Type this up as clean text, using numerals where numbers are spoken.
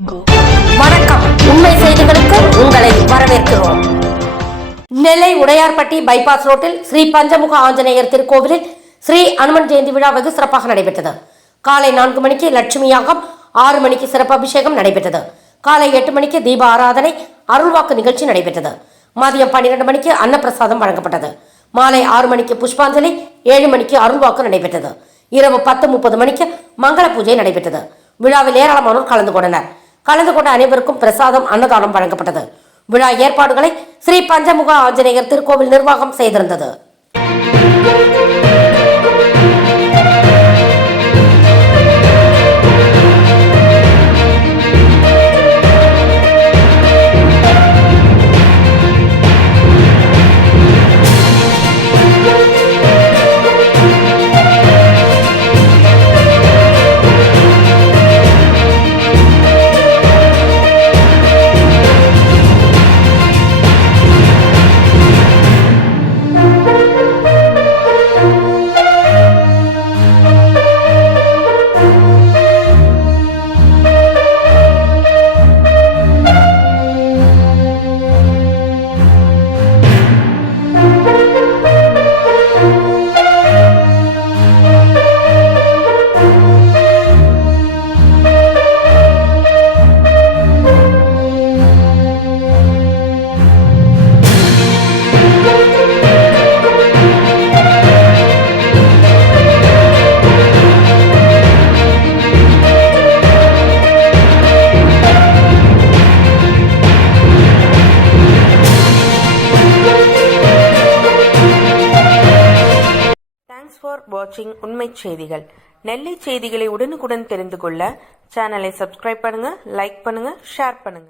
வணக்கம். உண்மை செய்திகளுக்கு உங்களை வரவேற்கிறோம். நெல்லை உடையார்பட்டி பைபாஸ் ரோட்டில் ஸ்ரீ பஞ்சமுக ஆஞ்சநேயர் திருக்கோவிலில் ஸ்ரீ அனுமன் ஜெயந்தி விழா வெகு சிறப்பாக நடைபெற்றது. காலை 4 மணிக்கு லட்சுமி யாகம், 6 மணிக்கு சிறப்பு அபிஷேகம் நடைபெற்றது. காலை 8 மணிக்கு தீப ஆராதனை, அருள்வாக்கு நிகழ்ச்சி நடைபெற்றது. மதியம் 12 மணிக்கு அன்னப்பிரசாதம் வழங்கப்பட்டது. மாலை 6 மணிக்கு புஷ்பாஞ்சலி, 7 மணிக்கு அருள்வாக்கு நடைபெற்றது. இரவு 10:30 மணிக்கு மங்கள பூஜை நடைபெற்றது. விழாவில் ஏராளமானோர் கலந்து கொண்டனர். கலந்து கொண்ட அனைவருக்கும் பிரசாதம், அன்னதானம் வழங்கப்பட்டது. விழா ஏற்பாடுகளை ஸ்ரீ பஞ்சமுக ஆஞ்சநேயர் திருக்கோவில் நிர்வாகம் செய்திருந்தது. Thanks for watching உண்மை செய்திகள். நெல்லை செய்திகளை உடனுக்குடன் தெரிந்து கொள்ள சேனலை சப்ஸ்கிரைப் பண்ணுங்க, லைக் பண்ணுங்க, ஷேர் பண்ணுங்க.